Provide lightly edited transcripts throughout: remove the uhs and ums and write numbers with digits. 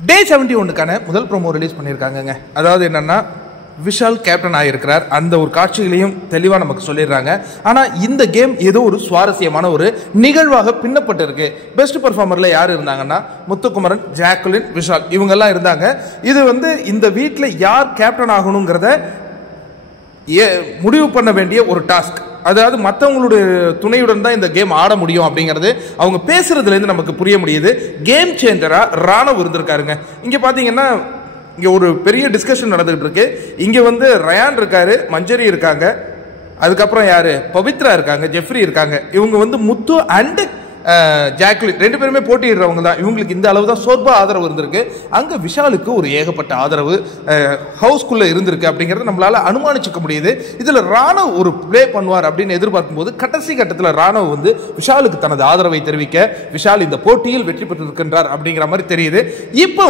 டே 71க்கான முதல் promo release பண்ணியிருக்காங்கங்க. அதாவது என்னன்னா, விஷால் கேப்டன் ஆகியிருக்கிறார். அந்த ஒரு காட்சிகளையும் தெளிவாக நமக்கு சொல்லிடுறாங்க. ஆனால் இந்த கேம் ஏதோ ஒரு சுவாரஸ்யமான ஒரு நிகழ்வாக பின்னப்பட்டு இருக்கு. பெஸ்ட் பர்ஃபார்மரில் யார் இருந்தாங்கன்னா, முத்துக்குமரன், ஜாக்குலின், விஷால் இவங்கெல்லாம் இருந்தாங்க. இது இந்த வீட்டில் யார் கேப்டன் ஆகணுங்கிறத முடிவு பண்ண வேண்டிய ஒரு டாஸ்க். அதாவது மற்றவங்களுடைய துணையுடன் தான் இந்த கேம் ஆட முடியும் அப்படிங்கிறது அவங்க பேசுறதுலேருந்து நமக்கு புரிய முடியுது. கேம் சேஞ்சரா ராணவ் இருந்திருக்காருங்க. இங்கே பார்த்தீங்கன்னா, இங்கே ஒரு பெரிய டிஸ்கஷன் நடந்துகிட்டு இருக்கு. இங்கே ரயான் இருக்காரு, மஞ்சரி இருக்காங்க, அதுக்கப்புறம் யாரு, பவித்ரா இருக்காங்க, ஜெஃப்ரி இருக்காங்க. இவங்க முத்து அண்ட் ஜாக்லின் ரெண்டு பேருமே போட்டியிடுறவங்க தான். இவங்களுக்கு இந்த அளவு தான் சொற்ப ஆதரவு இருந்திருக்கு. அங்கே விஷாலுக்கு ஒரு ஏகப்பட்ட ஆதரவு ஹவுஸ்குள்ளே இருந்திருக்கு அப்படிங்கிறத நம்மளால அனுமானிச்சுக்க முடியுது. இதில் ராணவ் ஒரு ப்ளே பண்ணுவார் அப்படின்னு எதிர்பார்க்கும் போது கடைசி கட்டத்தில் ராணவ் விஷாலுக்கு தனது ஆதரவை தெரிவிக்க விஷால் இந்த போட்டியில் வெற்றி பெற்றிருக்கின்றார் அப்படிங்கிற மாதிரி தெரியுது. இப்போ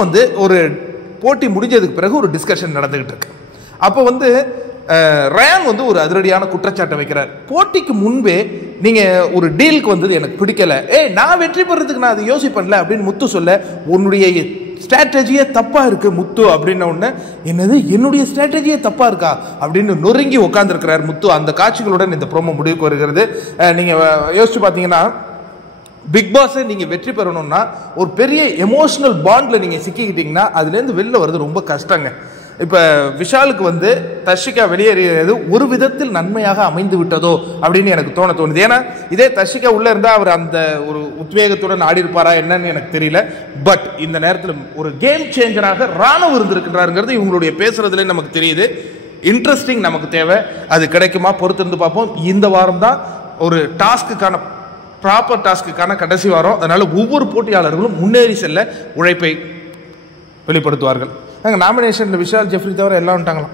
ஒரு போட்டி முடிஞ்சதுக்கு பிறகு ஒரு டிஸ்கஷன் நடந்துகிட்டு இருக்கு. அப்போ ரயான் ஒரு அதிரடியான குற்றச்சாட்டை வைக்கிறார். போட்டிக்கு முன்பே நீங்க ஒரு டீலுக்கு வந்தது எனக்கு பிடிக்கல, நான் வெற்றி பெறதுக்கு நான் அதை யோசிப்பேன்ல அப்படின்னு முத்து சொல்ல, உன்னுடைய ஸ்ட்ராட்டஜியே தப்பா இருக்கு முத்து அப்படின்ன உடனே, என்னது என்னுடைய ஸ்ட்ராட்டஜியே தப்பா இருக்கா அப்படின்னு நொறுங்கி உட்கார்ந்துருக்கிறார் முத்து. அந்த காட்சிகளுடன் இந்த ப்ரோமோ முடிவுக்கு வருகிறது. நீங்க யோசிச்சு பார்த்தீங்கன்னா, பிக் பாஸை நீங்கள் வெற்றி பெறணும்னா ஒரு பெரிய எமோஷனல் பாண்டில் நீங்கள் சிக்கிக்கிட்டீங்கன்னா அதுலேருந்து வெளில வர்றது ரொம்ப கஷ்டங்க. இப்போ விஷாலுக்கு தர்ஷிகா வெளியேறியது ஒரு விதத்தில் நன்மையாக அமைந்து விட்டதோ அப்படின்னு எனக்கு தோணுது. ஏன்னா இதே தர்ஷிகா உள்ளே இருந்தால் அவர் அந்த ஒரு உத்வேகத்துடன் ஆடி இருப்பாரா என்னன்னு எனக்கு தெரியல. பட் இந்த நேரத்தில் ஒரு கேம் சேஞ்சராக ராணவ் இருந்திருக்கிறாருங்கிறது இவங்களுடைய பேசுறதுல நமக்கு தெரியுது. இன்ட்ரெஸ்டிங் நமக்கு தேவை. அது கிடைக்குமா பொறுத்திருந்து பார்ப்போம். இந்த வாரம் தான் ஒரு ப்ராப்பர் டாஸ்க்குக்கான கடைசி வாரம். அதனால ஒவ்வொரு போட்டியாளர்களும் முன்னேறி செல்ல உழைப்பை வெளிப்படுத்துவார்கள். நாமினேஷன்ல விஷால், ஜெஃப்ரி தவிர எல்லாம் வந்துட்டாங்களாம்.